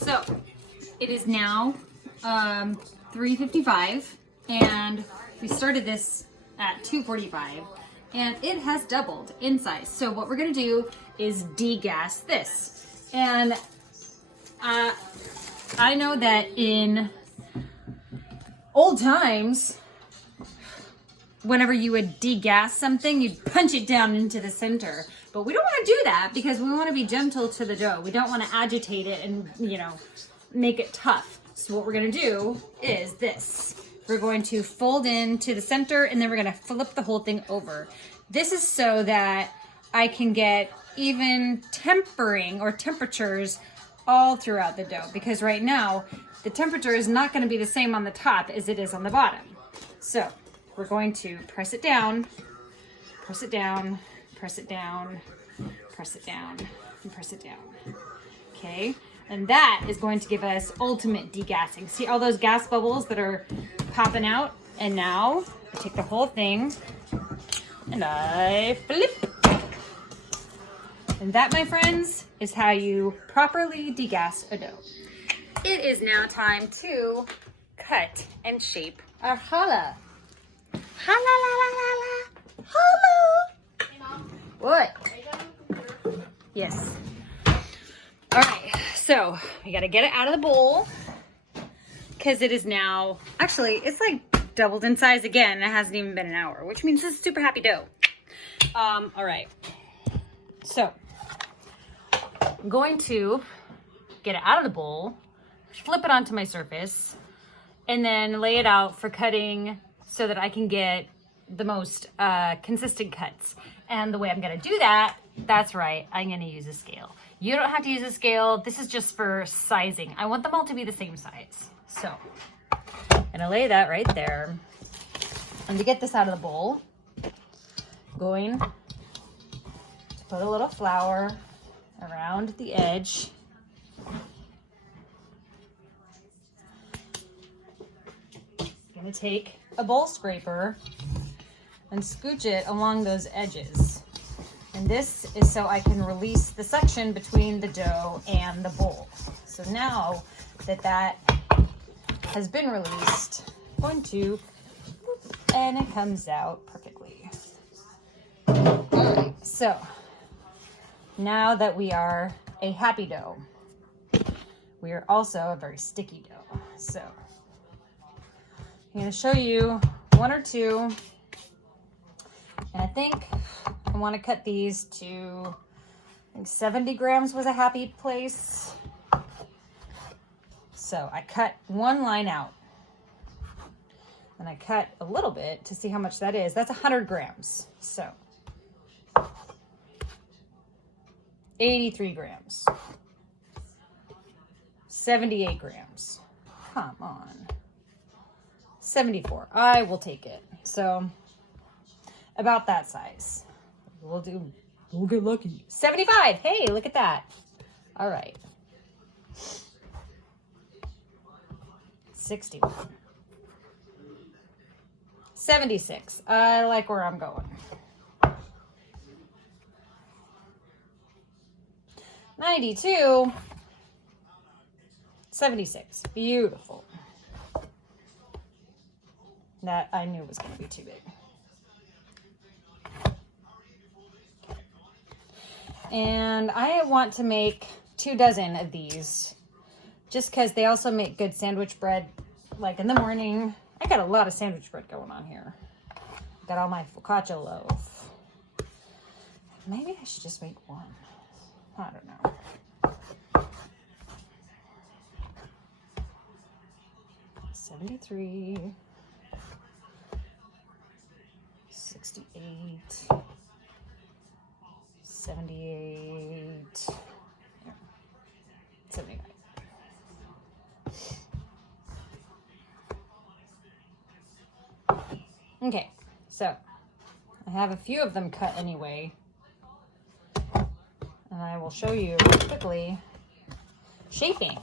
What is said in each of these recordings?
So it is now 3:55 and we started this at 2:45 and it has doubled in size. So what we're gonna do is degas this. And I know that in old times, whenever you would degas something, you'd punch it down into the center. But we don't want to do that because we want to be gentle to the dough. We don't want to agitate it and, you know, make it tough. So what we're going to do is this. We're going to fold into the center and then we're going to flip the whole thing over. This is so that I can get even tempering or temperatures all throughout the dough, because right now the temperature is not going to be the same on the top as it is on the bottom. So we're going to press it down, press it down, press it down, press it down, and press it down. Okay, and that is going to give us ultimate degassing. See all those gas bubbles that are popping out? And now I take the whole thing and I flip. And that, my friends, is how you properly degas a dough. It is now time to cut and shape our challah. Challah, la, la, la, la. Challah. What? Yes. All right, so we got to get it out of the bowl because it is now, actually, it's like doubled in size again. It hasn't even been an hour, which means it's a super happy dough. All right, so I'm going to get it out of the bowl, flip it onto my surface, and then lay it out for cutting so that I can get the most consistent cuts. And the way I'm gonna do that, that's right, I'm gonna use a scale. You don't have to use a scale. This is just for sizing. I want them all to be the same size. So I'm gonna lay that right there. And to get this out of the bowl, I'm going to put a little flour around the edge. I'm gonna take a bowl scraper and scooch it along those edges. And this is so I can release the suction between the dough and the bowl. So now that that has been released, I'm going to, and it comes out perfectly. All right, so now that we are a happy dough, we are also a very sticky dough. So I'm going to show you one or two, and I think I want to cut these to, I think 70 grams was a happy place. So I cut one line out, and I cut a little bit to see how much that is. That's 100 grams. So 83 grams, 78 grams. Come on. 74. I will take it. So about that size. We'll get lucky. 75. Hey, look at that. All right. 61. 76. I like where I'm going. 92. 76. Beautiful. That I knew was going to be too big. And I want to make 24 of these just because they also make good sandwich bread, like in the morning. I got a lot of sandwich bread going on here. Got all my focaccia loaf. Maybe I should just make one. I don't know. 73. 68. 78. 79. Okay, so I have a few of them cut anyway, and I will show you quickly shaping.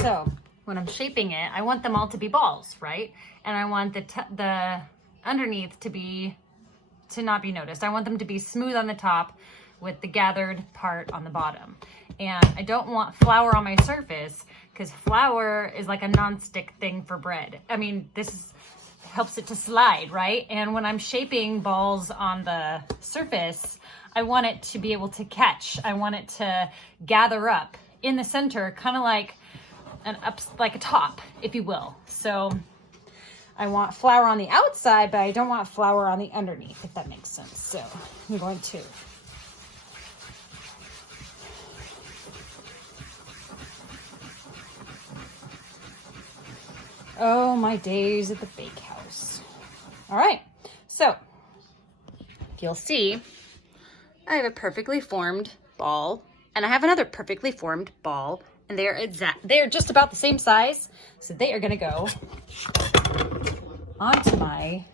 So when I'm shaping it, I want them all to be balls, right? And I want the underneath to not be noticed. I want them to be smooth on the top with the gathered part on the bottom. And I don't want flour on my surface because flour is like a non-stick thing for bread. I mean, helps it to slide, right? And when I'm shaping balls on the surface, I want it to be able to catch. I want it to gather up in the center, kind of like like a top, if you will. So I want flour on the outside, but I don't want flour on the underneath, if that makes sense. So I'm going to oh, my days at the bake house. All right, so you'll see I have a perfectly formed ball, and I have another perfectly formed ball, and they're just about the same size. So they are gonna go onto my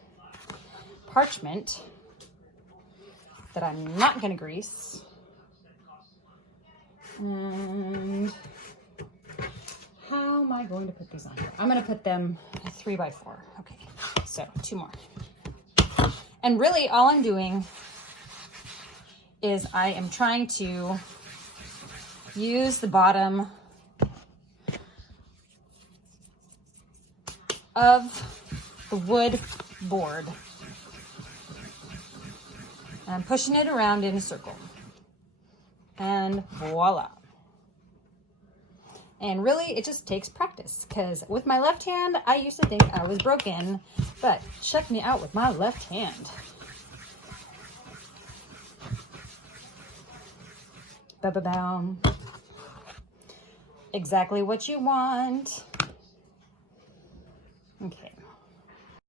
parchment that I'm not gonna grease. And how am I going to put these on here? I'm gonna put them 3 by 4. Okay, so 2 more. And really all I'm doing is I am trying to use the bottom of the wood board. And I'm pushing it around in a circle. And voila. And really, it just takes practice, because with my left hand, I used to think I was broken, but check me out with my left hand. Ba-ba-boom. Exactly what you want. Okay.